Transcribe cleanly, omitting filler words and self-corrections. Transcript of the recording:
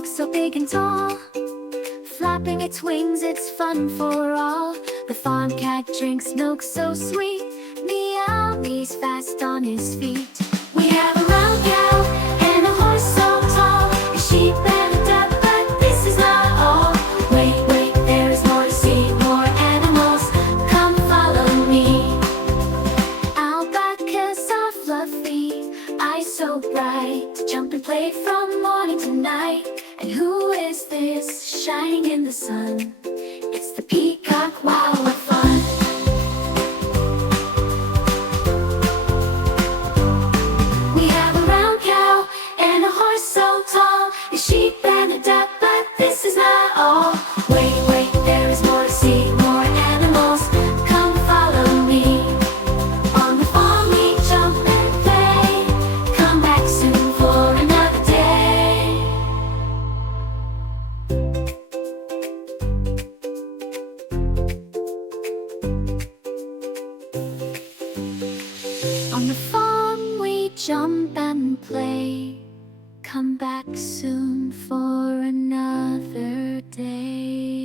walks so big and tall, flapping its wings, it's fun for all. The farm cat drinks milk so sweet, meow, he's fast on his feet. We have a round cow and a horse so tall, a sheep and a duck, but this is not all. Wait, wait, there is more to see, more animals, come follow me. Alpacas are fluffy, eyes so bright, jump and play from morning to night. And who is this shining in the sun? It's the peacock, wow, what fun! We have a round cow and a horse so tall, a sheep and a duck, but this is not all. Wait, wait, there is more to see, more animals, come follow me. On the farm we jump and play, come back soon for another day. On the farm we jump and play, come back soon for another day.